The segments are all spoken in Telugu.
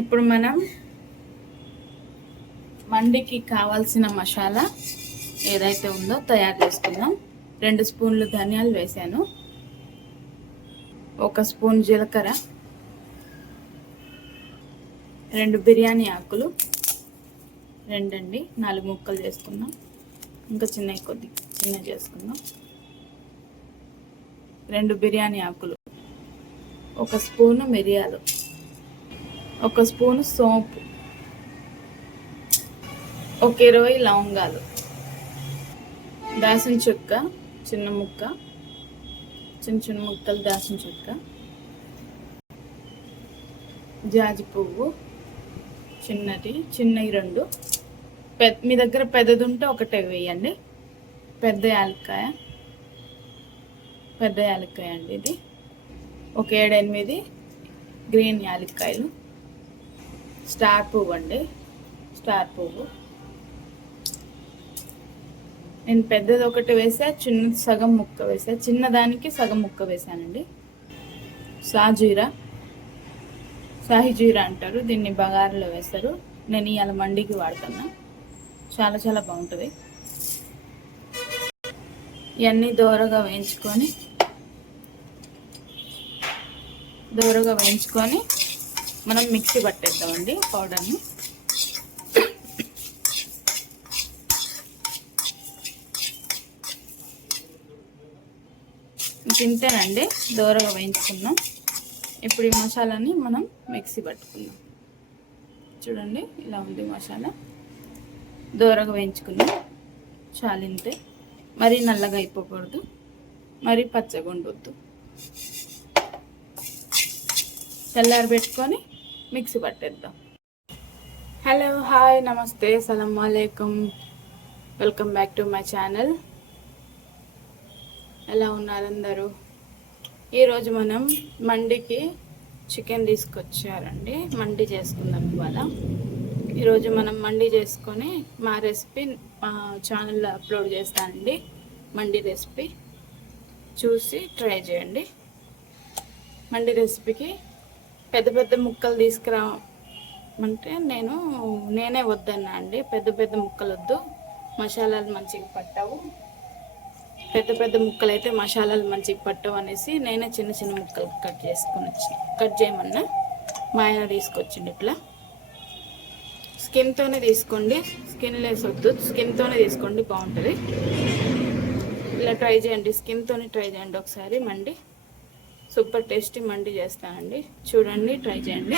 ఇప్పుడు మనం మండికి కావాల్సిన మసాలా ఏదైతే ఉందో తయారు చేసుకుందాం. 2 స్పూన్లు ధనియాలు వేసాను, 1 స్పూన్ జీలకర్ర, 2 బిర్యానీ ఆకులు, 2 అండి, 4 ముక్కలు చేసుకుందాం. ఇంకా చిన్న చేసుకుందాం. 2 బిర్యానీ ఆకులు, 1 స్పూను మిరియాలు, 1 స్పూను సోంపు, ఒక 20 లవంగాలు, దాల్చిన చెక్క చిన్న ముక్కలు దాల్చిన చెక్క, జాజి పువ్వు చిన్నవి 2, మీ దగ్గర పెద్దది ఉంటే ఒకటే వేయండి. పెద్ద యాలక్కాయ అండి ఇది. ఒక 7-8 గ్రీన్ యాలక్కాయలు, స్టార్ పువ్వు అండి, నేను పెద్దది ఒకటి వేసా, చిన్నది సగం ముక్క వేసా, చిన్నదానికి సగం ముక్క వేసానండి. సాహి జీరా అంటారు దీన్ని, బగారాలో వేస్తారు. నేను ఇవాళ మండికి వాడుతున్నా, చాలా చాలా బాగుంటుంది. ఇవన్నీ దోరగా వేయించుకొని మనం మిక్సీ పట్టేద్దామండి పౌడర్ని. తింటేనండి దోరగా వేయించుకున్నాం. ఇప్పుడు ఈ మసాలాని మనం మిక్సీ పట్టుకుందాం. చూడండి ఇలా ఉంది మసాలా, దోరగా వేయించుకున్నాం. చాలింతే, మరీ నల్లగా అయిపోకూడదు, మరీ పచ్చగా ఉండొద్దు. చల్లారి పెట్టుకొని మిక్సీ పట్టేద్దాం. హలో, హాయ్, నమస్తే, సలాం అలైకుం, welcome back to my channel. ఎలా ఉన్నారు అందరూ? ఈరోజు మనం మండికి చికెన్ తీసుకొచ్చారండి, మండి చేసుకుందాం ఇవాళ. ఈరోజు మనం మండి చేసుకొని మా రెసిపీ మా ఛానల్లో అప్లోడ్ చేస్తానండి. మండి రెసిపీ చూసి ట్రై చేయండి. మండి రెసిపీకి పెద్ద ముక్కలు తీసుకురామంటే నేనే వద్దన్నా అండి. పెద్ద ముక్కలు వద్దు, మసాలాలు మంచిగా పట్టవు. పెద్ద ముక్కలు అయితే మసాలాలు మంచిగా పట్టవు అనేసి నేనే చిన్న ముక్కలు కట్ చేయమన్నా. మా ఆయన తీసుకొచ్చిండు. ఇట్లా స్కిన్తోనే తీసుకోండి, స్కిన్ లెస్ వద్దు, స్కిన్తోనే తీసుకోండి, బాగుంటుంది. ఇలా ట్రై చేయండి, స్కిన్తోనే ట్రై చేయండి ఒకసారి. మండి సూపర్ టేస్టీ మండి చేస్తానండి, చూడండి, ట్రై చేయండి.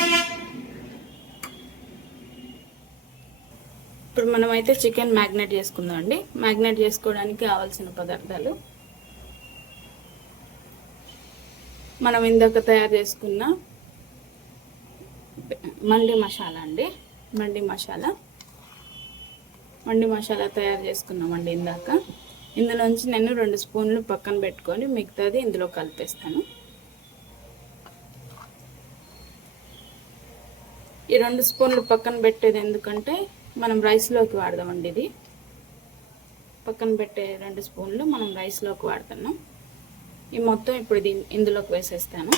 ఇప్పుడు మనమైతే చికెన్ మ్యాగ్నేట్ చేసుకుందాం అండి. మ్యాగ్నేట్ చేసుకోవడానికి కావాల్సిన పదార్థాలు మనం ఇందాక తయారు చేసుకున్న మండి మసాలా అండి. మండి మసాలా తయారు చేసుకున్నామండి ఇందాక. ఇందులోంచి నేను 2 స్పూన్లు పక్కన పెట్టుకొని మిగతాది ఇందులో కలిపేస్తాను. ఈ 2 స్పూన్లు పక్కన పెట్టేది ఎందుకంటే మనం రైస్లోకి వాడదామండి. ఇది పక్కన పెట్టే 2 స్పూన్లు మనం రైస్లోకి వాడుతున్నాం. ఈ మొత్తం ఇప్పుడు ఇందులోకి వేసేస్తాను.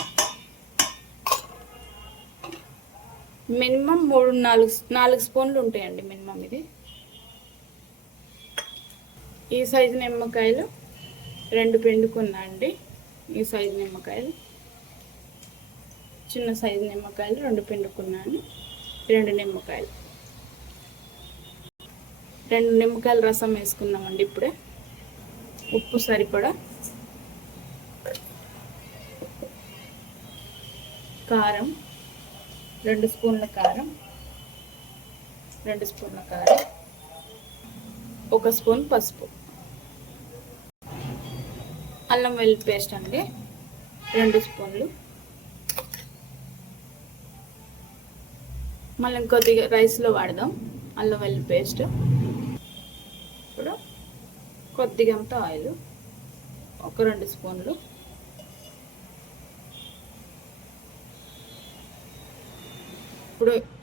మినిమం 4 స్పూన్లు ఉంటాయండి మినిమం. ఇది ఈ సైజు నిమ్మకాయలు 2 పిండుకున్నా అండి. ఈ సైజు నిమ్మకాయలు, చిన్న సైజు నిమ్మకాయలు 2 పిండుకున్నాను. 2 నిమ్మకాయల రసం వేసుకున్నామండి. ఇప్పుడే ఉప్పు సరిపడా, కారం 2 స్పూన్ల కారం, 1 స్పూన్ పసుపు, అల్లం వెల్లుల్లి పేస్ట్ అండి 2 స్పూన్లు. మళ్ళీ కొద్దిగా రైస్లో వాడదాం అల్లం వెల్లుల్లి పేస్ట్. ఇప్పుడు కొద్దిగంత ఆయిల్, ఒక 2 స్పూన్లు.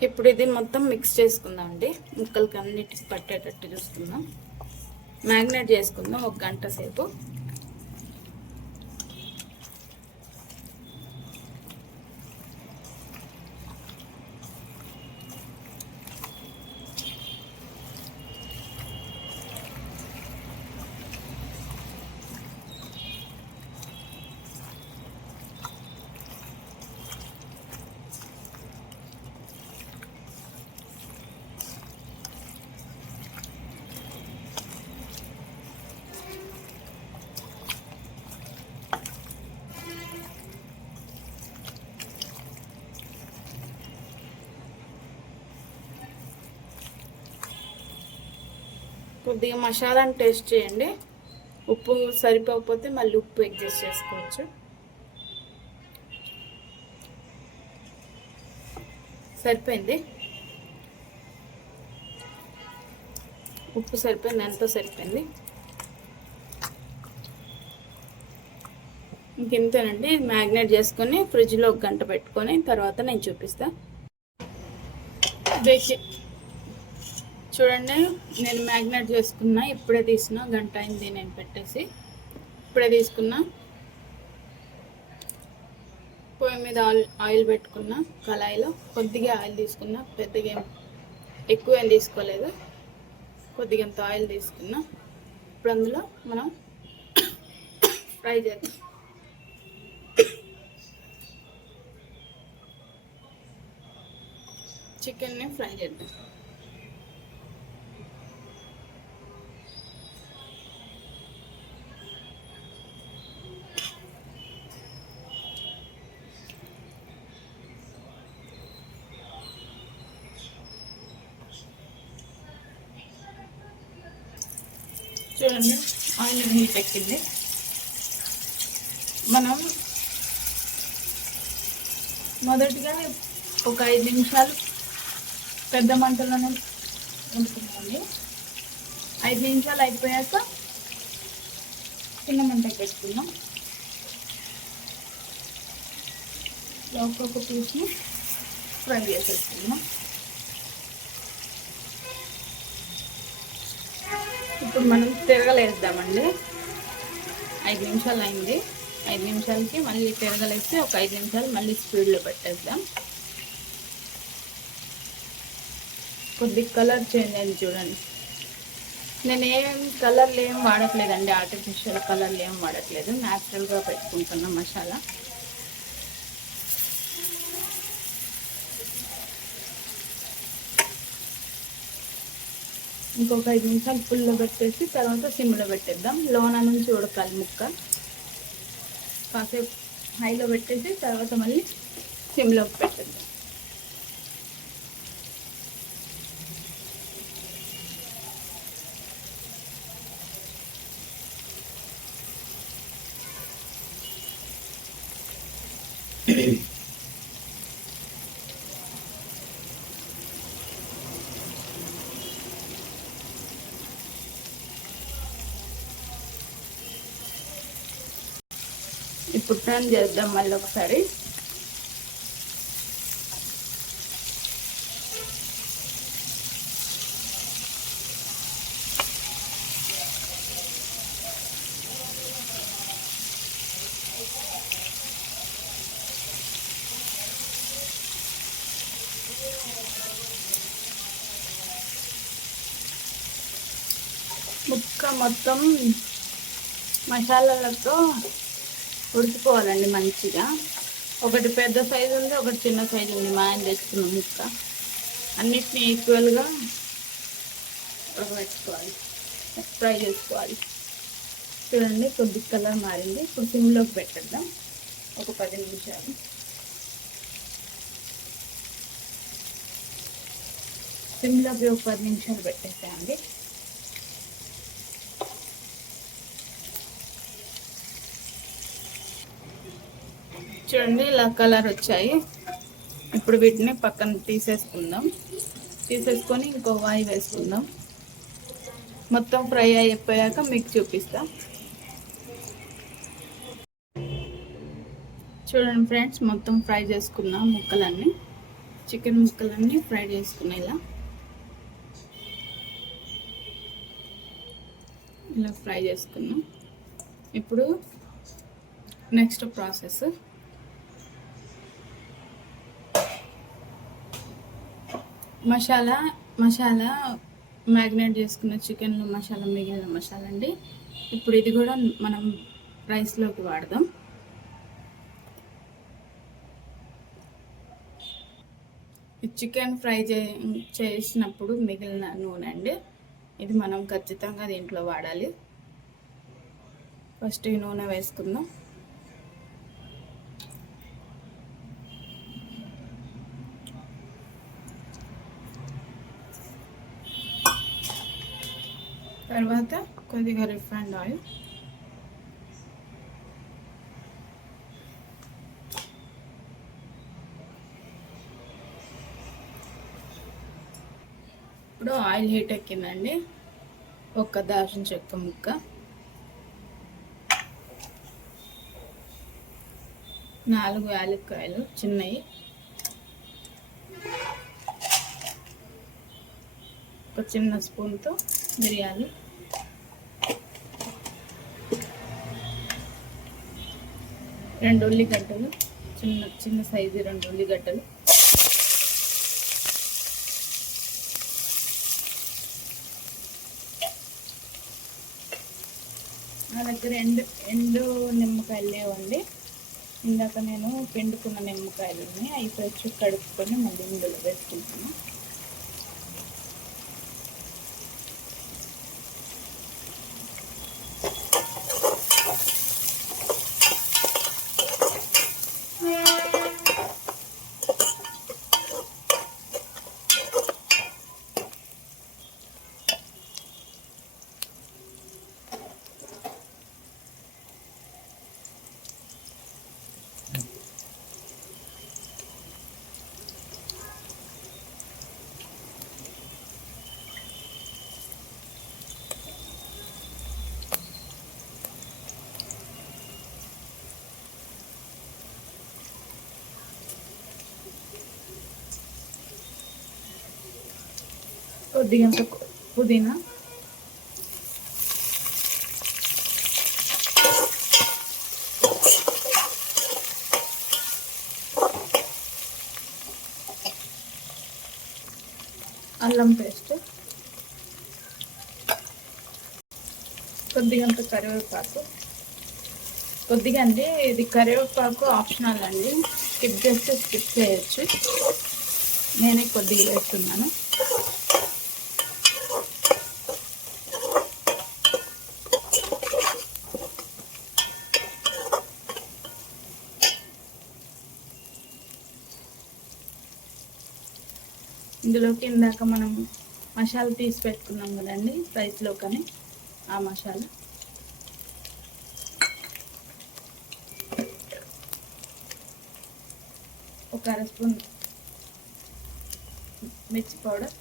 ఇప్పుడు ఇది మొత్తం మిక్స్ చేసుకుందాం అండి. ముక్కలకి అన్నిటికి పట్టేటట్టు చూసుకుందాం. మ్యాగ్నేట్ చేసుకుందాం 1 గంట సేపు. కొద్దిగా మసాలాను టేస్ట్ చేయండి. ఉప్పు సరిపోకపోతే మళ్ళీ ఉప్పు అడ్జస్ట్ చేసుకోవచ్చు. సరిపోయింది, ఉప్పు సరిపోయింది, ఎంతో సరిపోయింది. ఇంకెంతేనండి. మ్యాగ్నేట్ చేసుకొని ఫ్రిడ్జ్లో 1 గంట పెట్టుకొని తర్వాత నేను చూపిస్తాను. చూడండి, నేను మ్యాగ్నేట్ చేసుకున్నా, ఇప్పుడే తీసిన, గంట అయింది నేను పెట్టేసి. ఇప్పుడే తీసుకున్నా. పొయ్యి మీద ఆయిల్ పెట్టుకున్నా, కళాయిలో కొద్దిగా ఆయిల్ తీసుకున్నా, పెద్దగా ఎక్కువ ఏం తీసుకోలేదు, కొద్దిగంత ఆయిల్ తీసుకున్నా. ఇప్పుడు అందులో మనం ఫ్రై చేద్దాం. చికెన్ని ఫ్రై చేద్దాం. చూడండి, ఆయిల్ హీట్ ఎక్కింది. మనం మొదటిగా ఒక 5 నిమిషాలు పెద్ద మంటలోనే ఉంచుకున్నామండి. 5 నిమిషాలు అయిపోయాక చిన్న మంటకి పెట్టుకుందాం. ఒక్కొక్క పీస్ని ఫ్రై చేసేసుకుందాం. ఇప్పుడు మనం తిరగలేద్దామండి. 5 నిమిషాలు అయింది. 5 నిమిషాలకి మళ్ళీ తిరగలేసి ఒక 5 నిమిషాలు మళ్ళీ స్పీడ్లో పెట్టేద్దాం. కొద్ది కలర్ చేంజ్ అయింది చూడండి. నేను కలర్లు ఏం వాడట్లేదండి, ఆర్టిఫిషియల్ కలర్లు ఏం వాడట్లేదు, న్యాచురల్గా పెట్టుకుంటున్నా మసాలా. ఇంకొక 5 నిమిషాలు ఫుల్లో పెట్టేసి తర్వాత సిమ్లో పెట్టేద్దాం. లోన నుంచి ఉడకాలి ముక్క. కాసేపు హైలో పెట్టేసి తర్వాత మళ్ళీ సిమ్లోకి పెట్టేద్దాం. ఇప్పుడు టర్న్ చేద్దాం మళ్ళీ ఒకసారి. ముక్క మొత్తం మసాలాలతో ఉడికిపోవాలండి మంచిగా. ఒకటి పెద్ద సైజు ఉంది, ఒకటి చిన్న సైజు ఉంది. మా ఆయన తెచ్చుకున్న ముక్క. అన్నిటిని ఈక్వల్గా ఉడకబెట్టుకోవాలి, ఫ్రై చేసుకోవాలి. చూడండి, కొద్ది కలర్ మారింది. ఇప్పుడు సిమ్లోకి పెట్టేద్దాం ఒక 10 నిమిషాలు. సిమ్లోకి ఒక 10 నిమిషాలు పెట్టేసేయండి. చూడండి, ఇలా కలర్ వచ్చాయి. ఇప్పుడు వీటిని పక్కన తీసేసుకుందాం. తీసేసుకొని ఇంకో వాయి వేసుకుందాం. మొత్తం ఫ్రై అయిపోయాక మీకు చూపిస్తా. చూడండి ఫ్రెండ్స్, మొత్తం ఫ్రై చేసుకున్నాం. ముక్కలన్నీ, చికెన్ ముక్కలన్నీ ఫ్రై చేసుకున్నా. ఇలా ఫ్రై చేసుకున్నాం. ఇప్పుడు నెక్స్ట్ ప్రాసెస్, మసాలా మ్యాగ్నేట్ చేసుకున్న చికెన్లో మసాలా, మిగిలిన మసాలా అండి. ఇప్పుడు ఇది కూడా మనం రైస్లోకి వాడదాం. ఈ చికెన్ ఫ్రై చేసినప్పుడు మిగిలిన నూనె అండి, ఇది మనం ఖచ్చితంగా దీంట్లో వాడాలి. ఫస్ట్ ఈ నూనె వేసుకుందాం. తర్వాత కొద్దిగా రిఫైండ్ ఆయిల్, ఇప్పుడు ఆయిల్ హీట్ ఎక్కిందండి. ఒక దాల్చిన చెక్క ముక్క, 4 యాలక్కాయలు చిన్నవి, ఒక చిన్న స్పూన్తో మిరియాలు, 2 ఉల్లిగడ్డలు, చిన్న సైజు 2 ఉల్లిగడ్డలు, నా దగ్గర ఎండు నిమ్మకాయలు లేవండి. ఇందాక నేను పిండుకున్న నిమ్మకాయలు ఉన్నాయి, అవి ఫ్రెష్ కడుక్కొని మళ్ళీ ఇందులో వేసుకుంటాను. కొద్దిగా పుదీనా, అల్లం పేస్ట్, కొద్దిగంత కరివేపాకు. కొద్దిగా అండి, ఇది కరివేపాకు ఆప్షనల్ అండి, స్కిప్ చేస్తే స్కిప్ చేయొచ్చు. నేనే కొద్దిగా వేస్తున్నాను. ఇందులోకి ఇందాక మనం మసాలా తీసి పెట్టుకున్నాం కదండి రైస్లో, కానీ ఆ మసాలా, ఒక 1/2 స్పూన్ మిర్చి పౌడర్,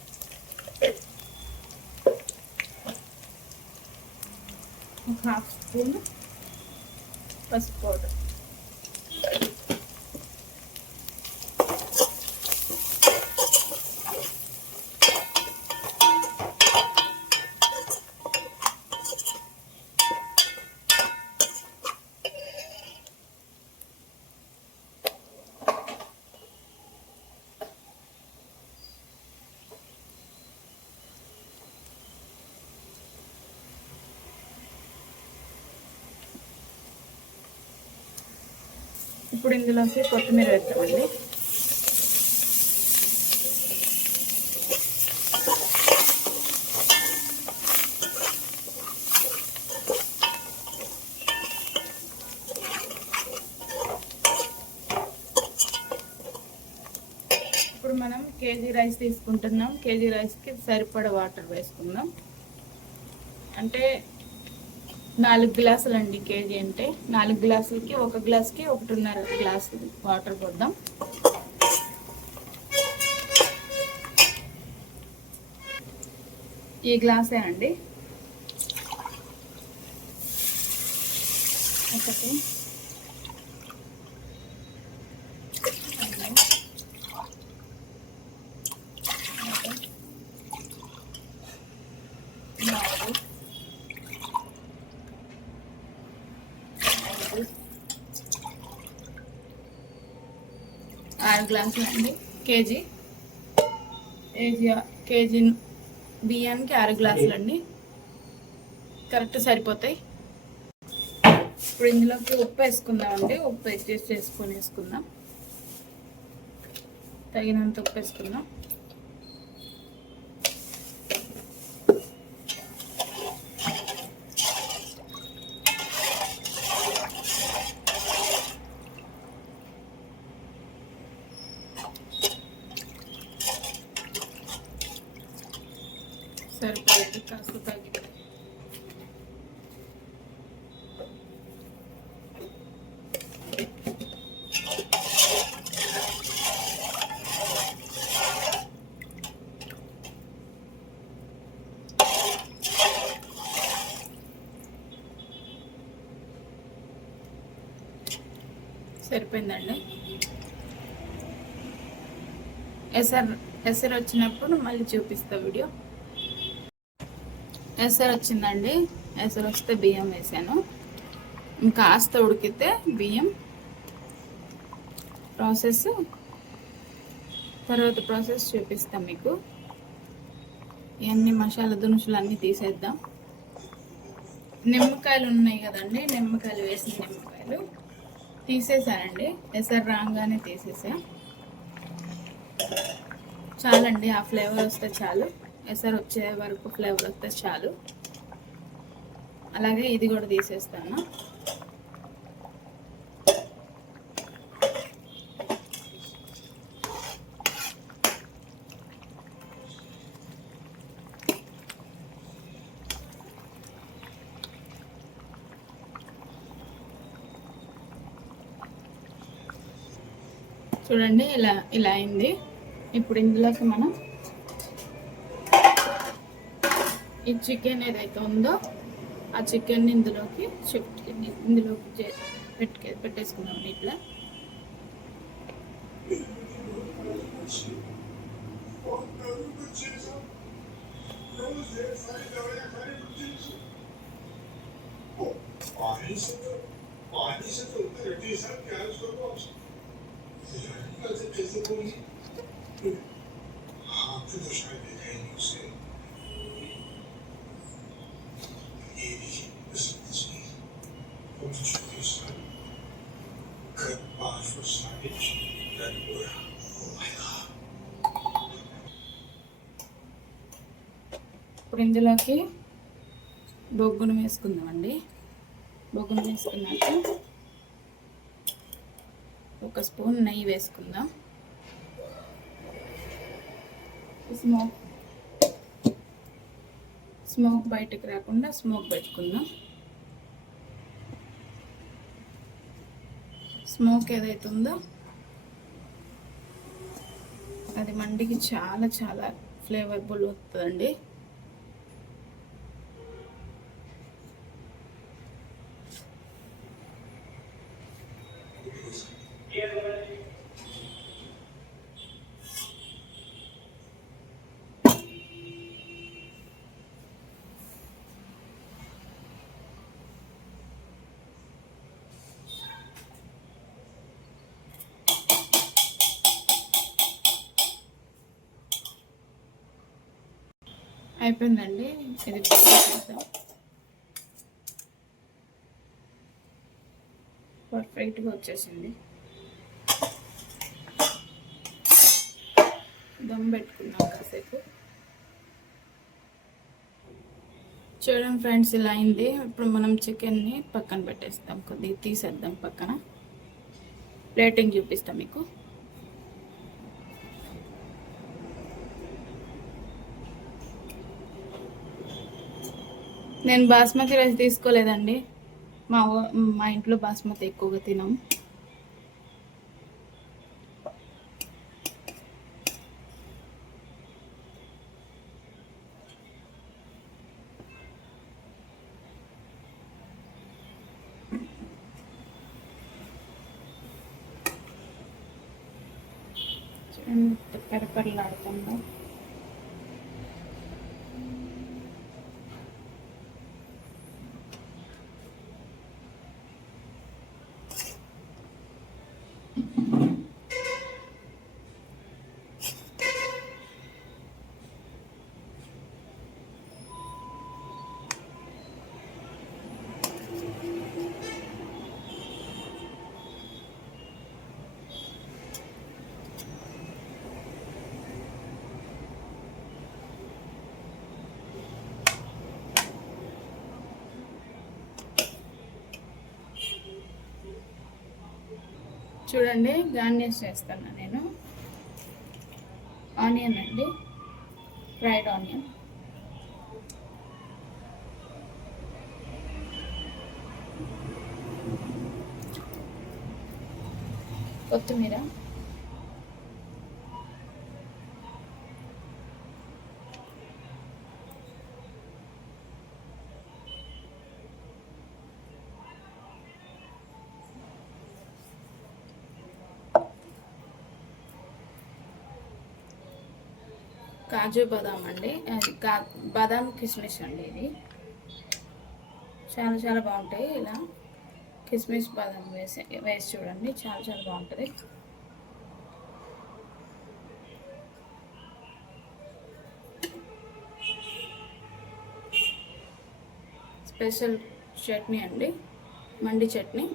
ఒక 1/2 స్పూన్ పసుపు పౌడర్, ఇప్పుడు ఇందులోకి కొత్తిమీర వేద్దామండి. ఇప్పుడు మనం కేజీ రైస్ తీసుకుంటున్నాం. కేజీ రైస్కి సరిపడా వాటర్ వేసుకుందాం. అంటే 4 గ్లాసులు అండి కేజీ అంటే. 4 గ్లాసులకి 1 గ్లాస్కి 1.5 గ్లాసు వాటర్ పోద్దాం. ఈ గ్లాసే అండి. ఒకటి, 6 గ్లాసులు అండి. కేజీ బియ్యానికి 6 గ్లాసులు అండి, కరెక్ట్ సరిపోతాయి. ఇప్పుడు ఇందులోకి ఉప్పు వేసుకుందామండి. ఉప్పు అడ్జస్ట్ చేసుకొని వేసుకుందాం, తగినంత ఉప్పు వేసుకుందాం. సరిపోయింది, కాస్త తగ్గిపోయింది. సరిపోయిందండి. ఎసరు వచ్చినప్పుడు మళ్ళీ చూపిస్తా వీడియో. ఎసరు వచ్చిందండి. ఎసరు వస్తే బియ్యం వేసాను. ఇంకా కాస్త ఉడికితే బియ్యం తర్వాత ప్రాసెస్ చూపిస్తాం మీకు. ఇవన్నీ మసాలా దినుసులు అన్నీ తీసేద్దాం. నిమ్మకాయలు ఉన్నాయి కదండి, నిమ్మకాయలు వేసిన నిమ్మకాయలు తీసేసానండి. ఎసరు రాగానే తీసేసా. చాలండి, ఆ ఫ్లేవర్ వస్తే చాలు. ఎసరు వచ్చే వరకు ఫ్లేవర్ వస్తే చాలు. అలాగే ఇది కూడా తీసేస్తాను. చూడండి, ఇలా అయింది. ఇప్పుడు ఇందులోకి మనం ఈ చికెన్ ఏదైతే ఉందో ఆ చికెన్ని ఇందులోకి పెట్టేసుకుందాం ఇట్లా. ఇప్పుడు ఇందులోకి బొగ్గును వేసుకుందామండి. బొగ్గును వేసుకున్నాక ఒక స్పూన్ నెయ్యి వేసుకుందాం. స్మోక్ బయటకు రాకుండా స్మోక్ పెట్టుకుందాం. స్మోక్ ఏదైతే ఉందో అది మండికి చాలా చాలా ఫ్లేవర్ఫుల్ వస్తుందండి. అయిపోయిందండి. ఇది పర్ఫెక్ట్గా వచ్చేసింది. దమ్ పెట్టుకుందాం కాసేపు. చూడండి ఫ్రెండ్స్, ఇలా అయింది. ఇప్పుడు మనం చికెన్ని పక్కన పెట్టేస్తాం. కొద్దిగా తీసేద్దాం పక్కన. ప్లేటింగ్ చూపిస్తాం మీకు. నేను బాస్మతి రైస్ తీసుకోలేదండి. మా ఇంట్లో బాస్మతి ఎక్కువగా తినాం. పెరపరలాడుతుందా. చూడండి, గార్నిష్ చేస్తాను నేను. ఆనియన్ అండి, ఫ్రైడ్ ఆనియన్. కొత్తిమీర, కాజు బాదాం అండి, అది బాదాం కిస్మిస్ అండి. ఇది చాలా చాలా బాగుంటాయి. ఇలా కిస్మిస్ బాదాం వేసి చూడండి, చాలా చాలా బాగుంటుంది. స్పెషల్ చట్నీ అండి, మండి చట్నీ,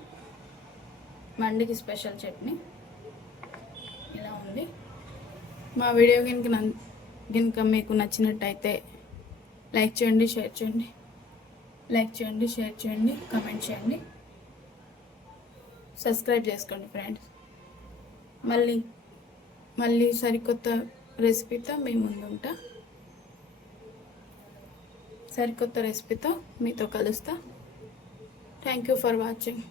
మండికి స్పెషల్ చట్నీ ఇలా ఉంది. మా వీడియో కనుక మీకు నచ్చినట్టయితే లైక్ చేయండి, షేర్ చేయండి, కామెంట్ చేయండి, సబ్స్క్రైబ్ చేసుకోండి ఫ్రెండ్స్. మళ్ళీ సరికొత్త రెసిపీతో మీ ముందుంటా. సరికొత్త రెసిపీతో మీతో కలుస్తా. Thank you for watching.